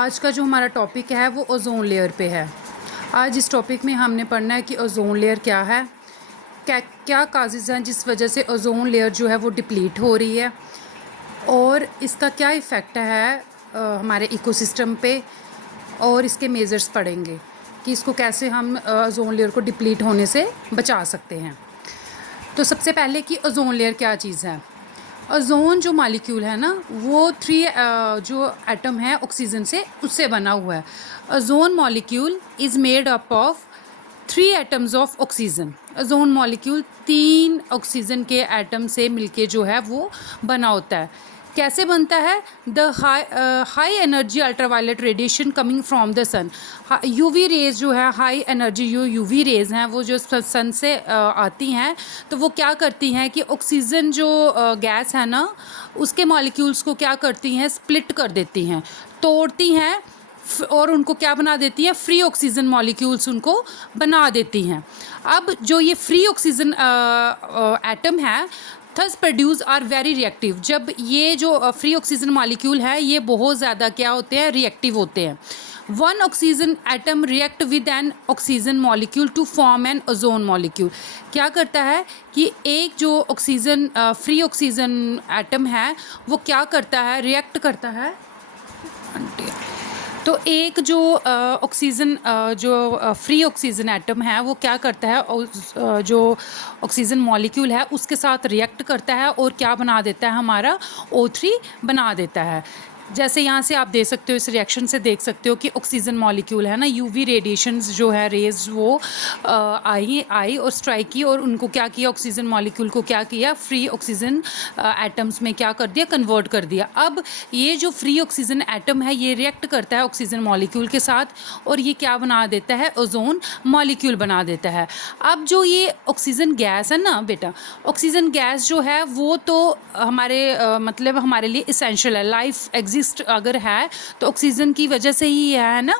आज का जो हमारा टॉपिक है वो ओज़ोन लेयर पे है। आज इस टॉपिक में हमने पढ़ना है कि ओज़ोन लेयर क्या है, क्या क्या काजेज़ हैं जिस वजह से ओज़ोन लेयर जो है वो डिप्लीट हो रही है और इसका क्या इफ़ेक्ट है हमारे इकोसिस्टम पे, और इसके मेजर्स पढ़ेंगे कि इसको कैसे हम ओज़ोन लेयर को डिप्लीट होने से बचा सकते हैं। तो सबसे पहले कि ओज़ोन लेयर क्या चीज़ है। ओज़ोन जो मॉलिक्यूल है ना वो जो एटम है ऑक्सीजन से उससे बना हुआ है। Ozone molecule is made up of 3 atoms of oxygen. Ozone molecule 3 oxygen के एटम से मिलके जो है वो बना होता है। कैसे बनता है? The high energy ultraviolet radiation coming from the sun. UV rays जो है, हाई एनर्जी यूवी रेज हैं वो जो सन से आती हैं, तो वो क्या करती हैं कि ऑक्सीजन जो गैस है ना उसके मॉलिक्यूल्स को क्या करती हैं, स्प्लिट कर देती हैं, तोड़ती हैं और उनको क्या बना देती हैं, फ्री ऑक्सीजन मॉलिक्यूल्स उनको बना देती हैं। अब जो ये फ्री ऑक्सीजन एटम है thus produce are very reactive. जब ये जो फ्री ऑक्सीजन मॉलिक्यूल है ये बहुत ज़्यादा क्या होते हैं, रिएक्टिव होते हैं। One oxygen atom react with an oxygen molecule to form an ozone molecule. क्या करता है कि एक जो ऑक्सीजन फ्री ऑक्सीजन एटम है वो क्या करता है, रिएक्ट करता है। तो एक जो ऑक्सीजन जो फ्री ऑक्सीजन एटम है वो क्या करता है, जो ऑक्सीजन मॉलिक्यूल है उसके साथ रिएक्ट करता है और क्या बना देता है, हमारा O3 बना देता है। जैसे यहाँ से आप दे सकते हो, इस रिएक्शन से देख सकते हो कि ऑक्सीजन मॉलिक्यूल है ना, यूवी रेडिएशंस जो है, रेज वो आई और स्ट्राइक की और उनको क्या किया, ऑक्सीजन मॉलिक्यूल को क्या किया, फ्री ऑक्सीजन एटम्स में क्या कर दिया, कन्वर्ट कर दिया। अब ये जो फ्री ऑक्सीजन एटम है ये रिएक्ट करता है ऑक्सीजन मॉलिक्यूल के साथ और ये क्या बना देता है, ओजोन मॉलिक्यूल बना देता है। अब जो ये ऑक्सीजन गैस है ना बेटा, ऑक्सीजन गैस जो है वो तो हमारे मतलब हमारे लिए इसेंशियल है। लाइफ एग्जिस्ट अगर है तो ऑक्सीजन की वजह से ही है ना।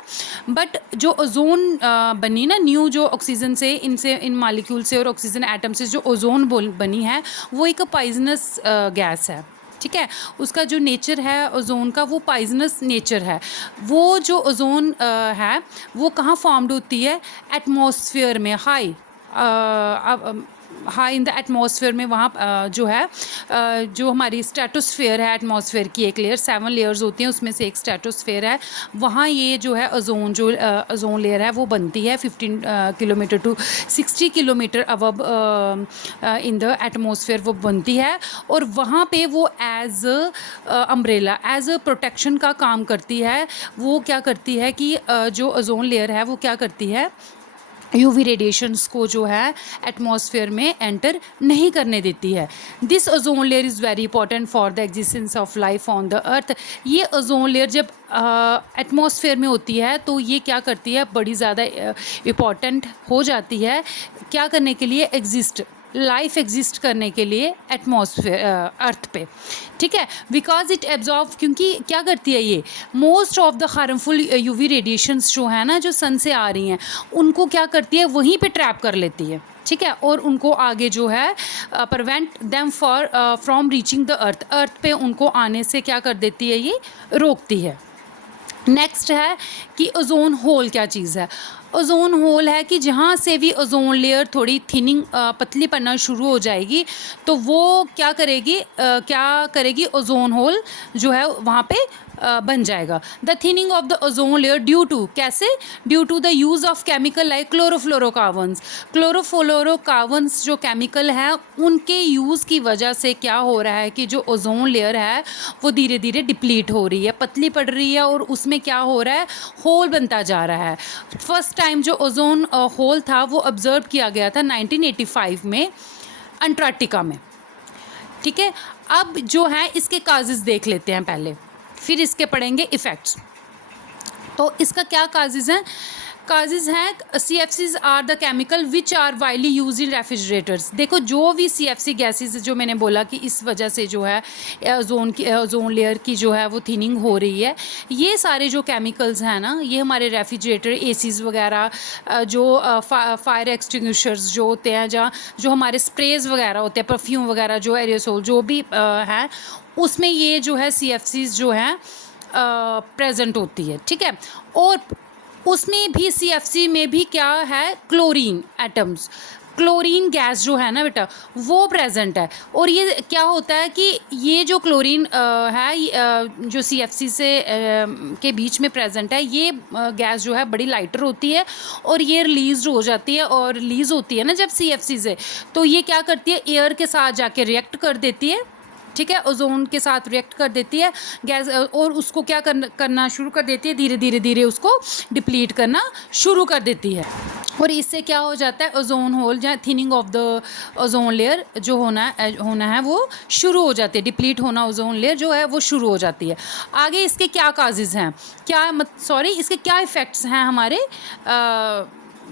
बट जो ओजोन बनी ना, न्यू जो ऑक्सीजन से, इन मॉलिक्यूल से और ऑक्सीजन एटम से जो ओजोन बनी है वो एक पॉइजनस गैस है। ठीक है, उसका जो नेचर है ओजोन का वो पॉइजनस नेचर है। वो जो ओजोन है वो कहाँ फॉर्म्ड होती है, एटमॉस्फेयर में, हाई इन द एटमॉस्फेयर में। वहाँ जो है जो हमारी स्ट्रेटोस्फेयर है, एटमॉस्फेयर की एक लेयर, 7 लेयर्स होती हैं उसमें से एक स्ट्रेटोस्फेयर है, वहाँ ये जो है ओजोन लेयर है वो बनती है 15 kilometre to 60 kilometre above in the atmosphere वो बनती है। और वहाँ पे वो as umbrella, as a protection का काम करती है। वो क्या करती है कि जो ओजोन लेयर है वो क्या करती है, यूवी रेडिएशंस को जो है एटमॉस्फेयर में एंटर नहीं करने देती है। This ozone layer is very important for the existence of life on the earth. ये ओजोन लेयर जब एटमॉस्फेयर में होती है तो ये क्या करती है, बड़ी ज़्यादा इम्पॉर्टेंट हो जाती है क्या करने के लिए, लाइफ एग्जिस्ट करने के लिए एटमॉस्फेयर अर्थ पे। ठीक है, बिकॉज इट एब्जॉर्व, क्योंकि क्या करती है ये, most of the harmful UV radiations जो है ना, जो सन से आ रही हैं उनको क्या करती है, वहीं पे ट्रैप कर लेती है। ठीक है, और उनको आगे जो है prevent them from reaching the earth पे उनको आने से क्या कर देती है, ये रोकती है। नेक्स्ट है कि ओजोन होल क्या चीज़ है। ओजोन होल है कि जहाँ से भी ओजोन लेयर थोड़ी थिनिंग पतली पड़ना शुरू हो जाएगी तो वो क्या करेगी, ओजोन होल जो है वहाँ पे बन जाएगा। The thinning of the ozone layer due to, कैसे, due to the use of chemical like chlorofluorocarbons. Chlorofluorocarbons जो केमिकल है उनके यूज़ की वजह से क्या हो रहा है कि जो ओजोन लेयर है वो धीरे धीरे डिप्लीट हो रही है, पतली पड़ रही है और उसमें क्या हो रहा है, होल बनता जा रहा है। फर्स्ट टाइम जो ओजोन होल था वो ऑब्जर्व किया गया था 1985 में अंटार्कटिका में। ठीक है, अब जो है इसके काजेज़ देख लेते हैं पहले, फिर इसके पढ़ेंगे इफ़ेक्ट्स। तो इसका क्या काजेज़ हैं, काजेज़ हैं, CFCs are the chemical which are widely use in refrigerators. देखो जो भी CFC गैसेज जो मैंने बोला कि इस वजह से जो है ओजोन लेयर की जो है वो थिनिंग हो रही है, ये सारे जो केमिकल्स हैं ना ये हमारे रेफ्रिजरेटर, ACs वगैरह, जो फायर एक्सटिंग्विशर्स जो होते हैं, जहाँ जो हमारे स्प्रेज वगैरह होते हैं, परफ्यूम वगैरह, जो एरियोसोल जो भी हैं, उसमें ये जो है CFCs जो हैं प्रेजेंट होती है, ठीक है। और उसमें भी CFC में भी क्या है, क्लोरीन एटम्स, क्लोरीन गैस जो है ना बेटा वो प्रेजेंट है। और ये क्या होता है कि ये जो क्लोरीन जो CFC से के बीच में प्रेजेंट है, ये गैस जो है बड़ी लाइटर होती है और ये रिलीज हो जाती है, और रिलीज़ होती है ना जब CFC से, तो ये क्या करती है, एयर के साथ जाके रिएक्ट कर देती है, ठीक है, ओजोन के साथ रिएक्ट कर देती है गैस, और उसको क्या करना शुरू कर देती है, धीरे धीरे उसको डिप्लीट करना शुरू कर देती है। और इससे क्या हो जाता है, ओजोन होल या thinning of the ozone layer जो होना है वो शुरू हो जाती है, डिप्लीट होना ओजोन लेयर जो है वो शुरू हो जाती है। आगे इसके क्या काजेज़ हैं, इसके क्या इफ़ेक्ट्स हैं हमारे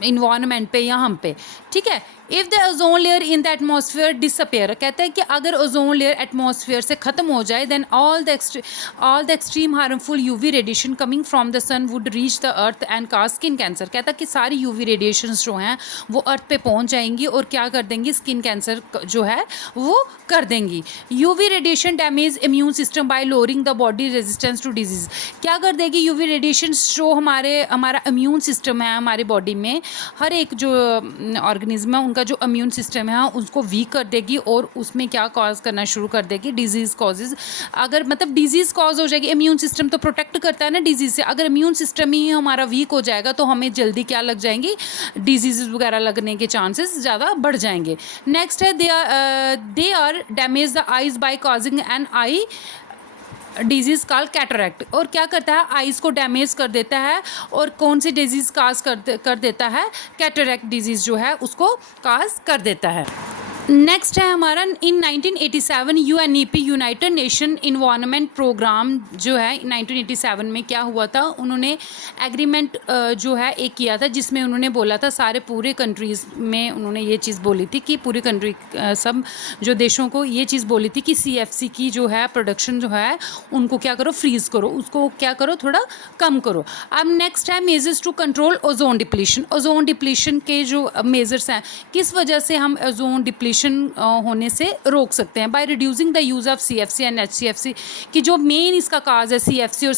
इन्वायरमेंट पे या हम पे, ठीक है। If the ozone layer in the atmosphere disappear, कहते हैं कि अगर ओजोन लेयर एटमॉस्फेयर से ख़त्म हो जाए, then all the extreme harmful UV radiation coming from the sun would reach the earth and cause skin cancer. कहता है कि सारी UV रेडिएशंस जो हैं वो अर्थ पे पहुंच जाएंगी और क्या कर देंगी, स्किन कैंसर जो है वो कर देंगी। UV radiation damage immune system by lowering the body resistance to disease, क्या कर देगी, UV रेडिएशन जो हमारा इम्यून सिस्टम है हमारी बॉडी में, हर एक जो ऑर्गेनिज्म है उनका जो इम्यून सिस्टम है उसको वीक कर देगी, और उसमें क्या कॉज करना शुरू कर देगी, डिजीज़ कॉजेज़। अगर मतलब डिजीज़ कॉज हो जाएगी, इम्यून सिस्टम तो प्रोटेक्ट करता है ना डिजीज़ से, अगर इम्यून सिस्टम ही हमारा वीक हो जाएगा तो हमें जल्दी क्या लग जाएंगी, डिजीज़ वगैरह लगने के चांसेस ज़्यादा बढ़ जाएंगे। नेक्स्ट है they are damage the eyes by causing an eye disease call cataract. और क्या करता है, आइज़ को डैमेज कर देता है, और कौन सी डिजीज़ काज कर देता है, कैटरैक्ट डिजीज़ जो है उसको काज कर देता है। नेक्स्ट है हमारा in 1987 UNEP United Nation Environment Programme जो है 1987 में क्या हुआ था, उन्होंने एग्रीमेंट जो है एक किया था, जिसमें उन्होंने बोला था सारे पूरे कंट्रीज़ में उन्होंने ये चीज़ बोली थी कि पूरी कंट्री सब जो देशों को ये चीज़ बोली थी कि CFC की जो है प्रोडक्शन जो है उनको क्या करो, फ्रीज़ करो, उसको क्या करो, थोड़ा कम करो। अब नेक्स्ट है measures to control ozone depletion. Ozone depletion के जो मेजर्स हैं, किस वजह से हम ओजोन डिप्लीशन होने से रोक सकते हैं, by reducing the use of CFC and HCFC, कि जो मेन इसका काज है CFC और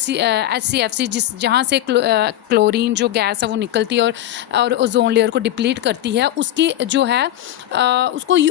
HCFC, जहाँ से क्लोरीन जो गैस है वो निकलती है और ओजोन लेयर को डिप्लीट करती है, उसकी जो है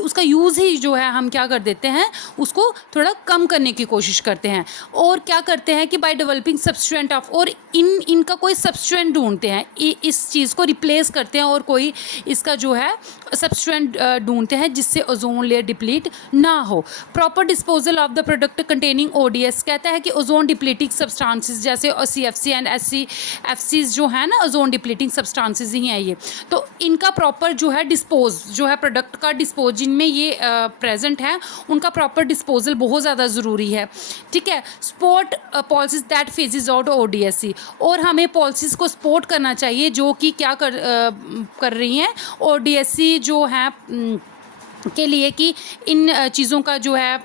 उसका यूज़ ही जो है हम क्या कर देते हैं, उसको थोड़ा कम करने की कोशिश करते हैं। और क्या करते हैं कि बाय डेवलपिंग सब्सटेंट ऑफ, और इनका कोई सब्सटेंट ढूंढते हैं, इस चीज़ को रिप्लेस करते हैं और कोई इसका जो है सब्सटेंट ढूंढते हैं जिससे ओजोन लेयर डिप्लीट ना हो। Proper disposal of the product containing ODS, कहता है कि ओजोन डिप्लीटिंग सब्सटेंसेस जैसे CFC एंड HCFC जो है ना, ओजोन डिप्लीटिंग सब्सटेंसेस ही हैं ये, तो इनका प्रॉपर जो है डिस्पोज जो है प्रोडक्ट का डिस्पोज जिनमें ये प्रेजेंट है उनका प्रॉपर डिस्पोजल बहुत ज़्यादा ज़रूरी है, ठीक है। Support policies that phases out ODSC, और हमें पॉलिसीज़ को सपोर्ट करना चाहिए जो कि क्या कर रही हैं ODSC जो है के लिए, कि इन चीज़ों का जो है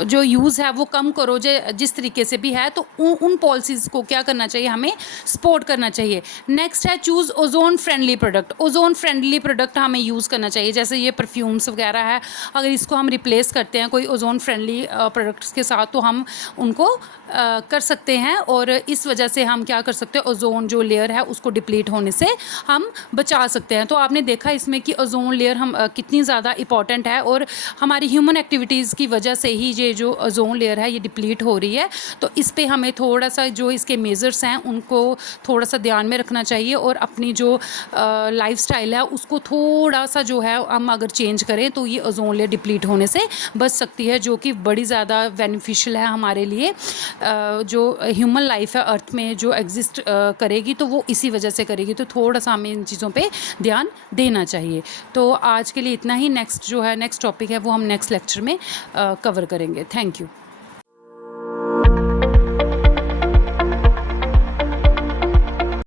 जो यूज़ है वो कम करो, जिस तरीके से भी है, तो उन पॉलिसीज़ को क्या करना चाहिए, हमें सपोर्ट करना चाहिए। नेक्स्ट है choose ozone friendly product. Ozone friendly product हमें यूज़ करना चाहिए, जैसे ये परफ्यूम्स वगैरह है, अगर इसको हम रिप्लेस करते हैं कोई ओजोन फ्रेंडली प्रोडक्ट्स के साथ तो हम उनको कर सकते हैं, और इस वजह से हम क्या कर सकते हैं, ओजोन जो लेयर है उसको डिप्लीट होने से हम बचा सकते हैं। तो आपने देखा इसमें कि ओजोन लेयर हम कितनी ज़्यादा इंपॉर्टेंट है, और हमारी ह्यूमन एक्टिविटीज़ की वजह से ही ये जो ओजोन लेयर है ये डिप्लीट हो रही है। तो इस पे हमें थोड़ा सा जो इसके मेजर्स हैं उनको थोड़ा सा ध्यान में रखना चाहिए, और अपनी जो लाइफस्टाइल है उसको थोड़ा सा जो है हम अगर चेंज करें तो ये ओजोन लेयर डिप्लीट होने से बच सकती है, जो कि बड़ी ज़्यादा बेनिफिशियल है हमारे लिए। जो ह्यूमन लाइफ है अर्थ में जो एग्जिस्ट करेगी तो वो इसी वजह से करेगी, तो थोड़ा सा हमें इन चीज़ों पे ध्यान देना चाहिए। तो आज के लिए इतना ही। नेक्स्ट जो है नेक्स्ट टॉपिक है वो हम नेक्स्ट लेक्चर में कवर करेंगे। Thank you.